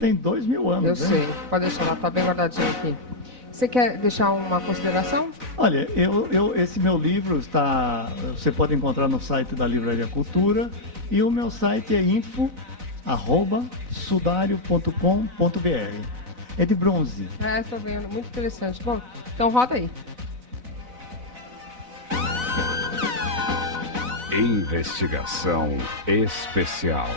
tem 2.000 anos, Eu né? sei, pode deixar lá, tá bem guardadinho aqui. Você quer deixar uma consideração? Olha, esse meu livro você pode encontrar no site da Livraria Cultura, e o meu site é info@sudario.com.br. É de bronze. Estou vendo, muito interessante. Bom, então roda aí. Investigação especial.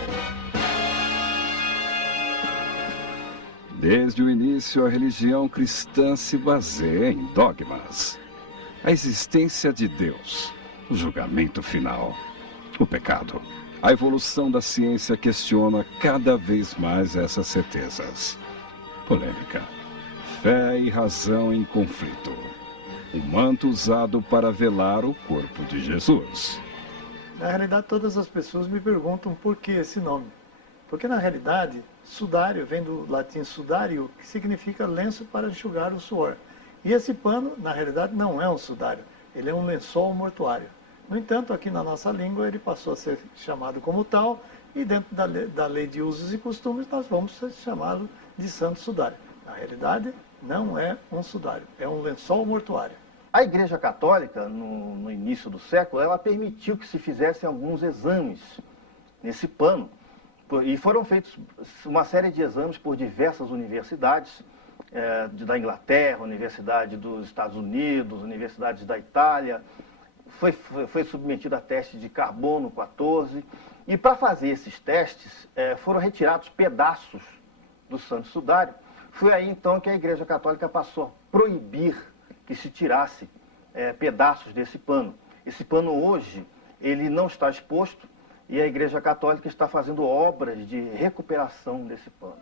Desde o início, a religião cristã se baseia em dogmas. A existência de Deus, o julgamento final, o pecado. A evolução da ciência questiona cada vez mais essas certezas. Polêmica. Fé e razão em conflito. O manto usado para velar o corpo de Jesus. Na realidade, todas as pessoas me perguntam por que esse nome. Porque, na realidade, sudário vem do latim sudario, que significa lenço para enxugar o suor. E esse pano, na realidade, não é um sudário, ele é um lençol mortuário. No entanto, aqui na nossa língua, ele passou a ser chamado como tal, e dentro da lei de usos e costumes, nós vamos chamá-lo de santo sudário. Na realidade, não é um sudário, é um lençol mortuário. A Igreja Católica, no início do século, ela permitiu que se fizessem alguns exames nesse pano. E foram feitos uma série de exames por diversas universidades, da Inglaterra, Universidade dos Estados Unidos, universidades da Itália. Foi submetido a teste de carbono 14. E para fazer esses testes, foram retirados pedaços do santo sudário. Foi aí então que a Igreja Católica passou a proibir que se tirasse pedaços desse pano. Esse pano hoje, ele não está exposto, e a Igreja Católica está fazendo obras de recuperação desse pano.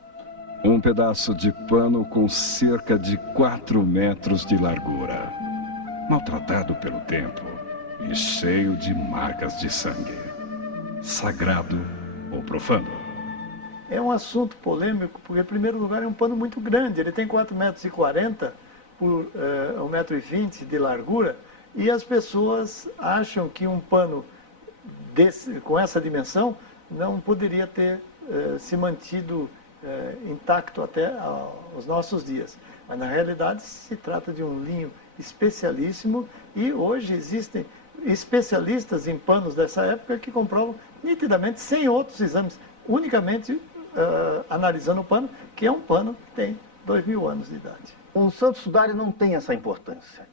Um pedaço de pano com cerca de 4 metros de largura. Maltratado pelo tempo e cheio de marcas de sangue. Sagrado ou profano? É um assunto polêmico, porque, em primeiro lugar, é um pano muito grande. Ele tem 4,40 metros por 1,20 m de largura, e as pessoas acham que um pano com essa dimensão não poderia ter se mantido intacto até os nossos dias. Mas, na realidade, se trata de um linho especialíssimo, e hoje existem especialistas em panos dessa época que comprovam nitidamente, sem outros exames, unicamente analisando o pano, que é um pano que tem 2.000 anos de idade. O santo sudário não tem essa importância.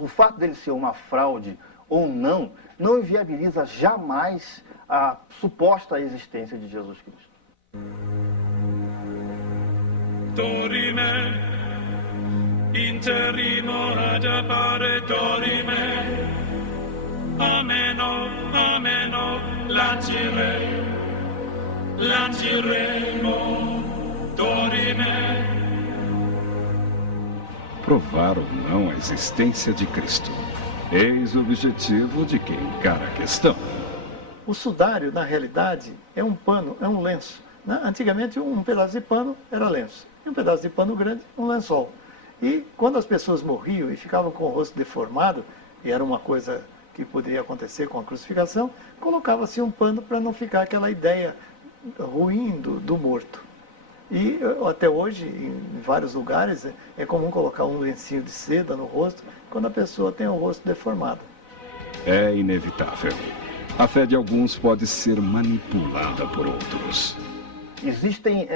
O fato dele ser uma fraude ou não inviabiliza jamais a suposta existência de Jesus Cristo. Dorime, interimo ad appare dorime, ameno, lanciremo, dorime. Provar ou não a existência de Cristo. Eis o objetivo de quem encara a questão. O sudário, na realidade, é um pano, é um lenço. Antigamente, um pedaço de pano era lenço, e um pedaço de pano grande, um lençol. E quando as pessoas morriam e ficavam com o rosto deformado, e era uma coisa que poderia acontecer com a crucificação, colocava-se um pano para não ficar aquela ideia ruim do morto. E até hoje, em vários lugares, é comum colocar um lencinho de seda no rosto quando a pessoa tem o rosto deformado. É inevitável. A fé de alguns pode ser manipulada por outros. Existem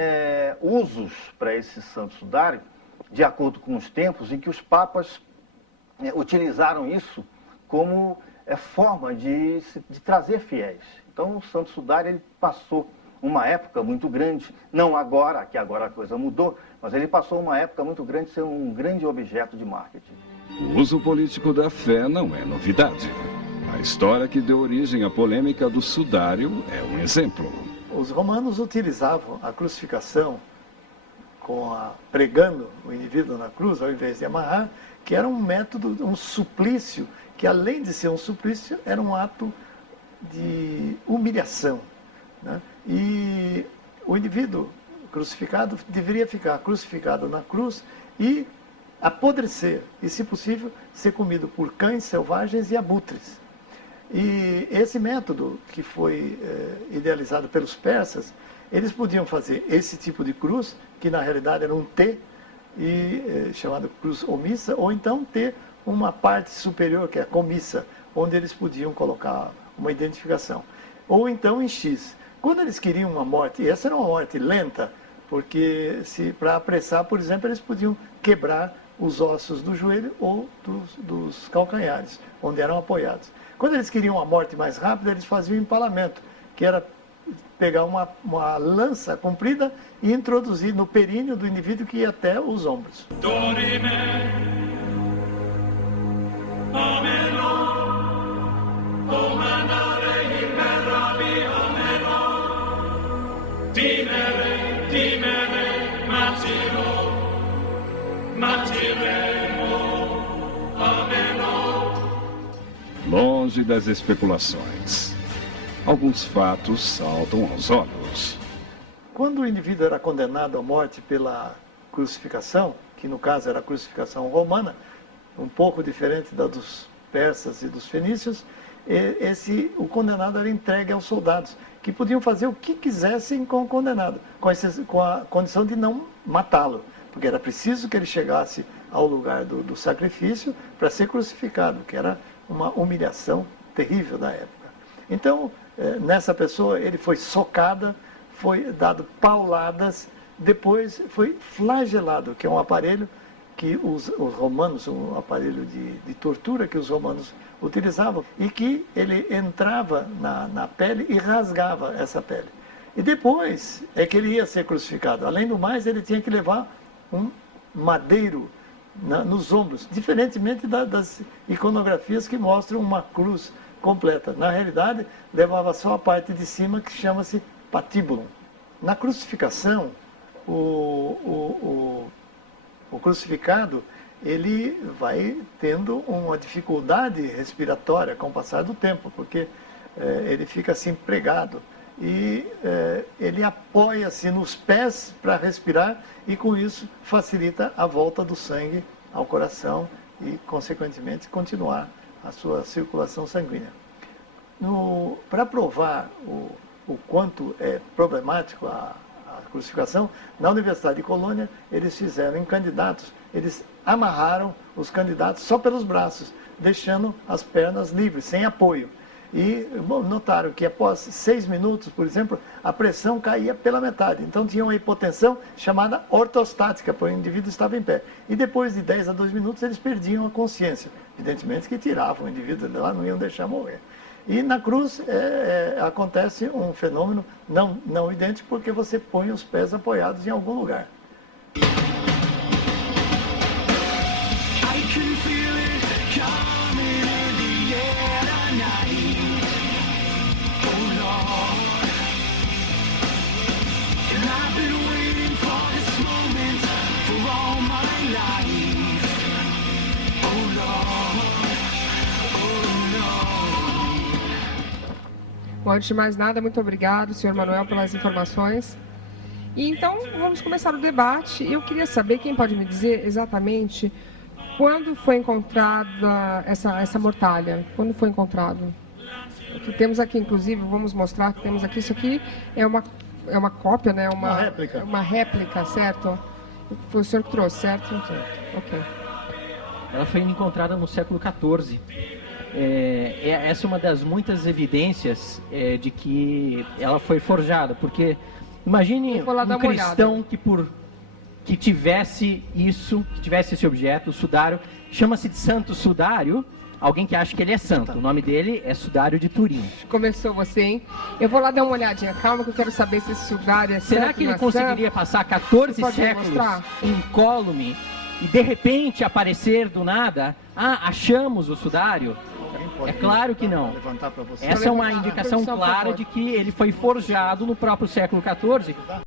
usos para esse santo sudário, de acordo com os tempos, em que os papas utilizaram isso como forma de trazer fiéis. Então, o santo sudário ele passou uma época muito grande, não agora, que agora a coisa mudou, mas ele passou uma época muito grande de ser um grande objeto de marketing. O uso político da fé não é novidade. A história que deu origem à polêmica do sudário é um exemplo. Os romanos utilizavam a crucificação pregando o indivíduo na cruz, ao invés de amarrar, que era um método, um suplício, que além de ser um suplício, era um ato de humilhação, né? E o indivíduo crucificado deveria ficar crucificado na cruz e apodrecer, e se possível, ser comido por cães selvagens e abutres. E esse método, que foi idealizado pelos persas, eles podiam fazer esse tipo de cruz, que na realidade era um T, chamado cruz omissa, ou então ter uma parte superior, que é a comissa, onde eles podiam colocar uma identificação. Ou então em X. Quando eles queriam uma morte, e essa era uma morte lenta, porque para apressar, por exemplo, eles podiam quebrar os ossos do joelho ou dos calcanhares, onde eram apoiados. Quando eles queriam uma morte mais rápida, eles faziam o empalamento, que era pegar uma lança comprida e introduzir no períneo do indivíduo que ia até os ombros. Dorime, ameno, o manare imperavi ameno, dimere, matiremo, ameno. Longe das especulações, alguns fatos saltam aos olhos. Quando o indivíduo era condenado à morte pela crucificação, que no caso era a crucificação romana, um pouco diferente da dos persas e dos fenícios, o condenado era entregue aos soldados, que podiam fazer o que quisessem com o condenado, com a condição de não matá-lo, porque era preciso que ele chegasse ao lugar do sacrifício para ser crucificado, que era uma humilhação terrível da época. Então, nessa pessoa, ele foi socada, foi dado pauladas, depois foi flagelado, que é um aparelho que os romanos, um aparelho de tortura que os romanos utilizavam, e que ele entrava na pele e rasgava essa pele. E depois é que ele ia ser crucificado. Além do mais, ele tinha que levar um madeiro nos ombros, diferentemente das iconografias que mostram uma cruz completa. Na realidade, levava só a parte de cima, que chama-se patíbulum. Na crucificação, o crucificado, ele vai tendo uma dificuldade respiratória com o passar do tempo, porque ele fica assim pregado e ele apoia-se nos pés para respirar e com isso facilita a volta do sangue ao coração e, consequentemente, continuar a sua circulação sanguínea. Para provar o quanto é problemático a crucificação, na Universidade de Colônia, eles fizeram em candidatos, eles amarraram os candidatos só pelos braços, deixando as pernas livres, sem apoio. E notaram que após 6 minutos, por exemplo, a pressão caía pela metade. Então tinha uma hipotensão chamada ortostática, porque o indivíduo estava em pé. E depois de 10 a 2 minutos eles perdiam a consciência. Evidentemente que tiravam o indivíduo de lá, não iam deixar morrer. E na cruz acontece um fenômeno não idêntico, porque você põe os pés apoiados em algum lugar. Bom, antes de mais nada, muito obrigado, senhor Manuel, pelas informações. E então, vamos começar o debate. Eu queria saber, quem pode me dizer exatamente quando foi encontrada essa mortalha? Quando foi encontrado? O que temos aqui, inclusive, vamos mostrar que temos aqui, isso aqui é uma cópia, né? Uma réplica. Uma réplica, certo? Foi o senhor que trouxe, certo? Certo. Ok. Ela foi encontrada no século XIV. Essa é uma das muitas evidências de que ela foi forjada, porque imagine um cristão que tivesse esse objeto, o sudário, chama-se de Santo Sudário, alguém que acha que ele é santo. O nome dele é Sudário de Turim. Começou você, hein? Eu vou lá dar uma olhadinha, calma, que eu quero saber se esse sudário é santo. Será que ele conseguiria passar 14 séculos incólume e de repente aparecer do nada? Achamos o sudário? É claro que não. Essa é uma indicação clara de que ele foi forjado no próprio século XIV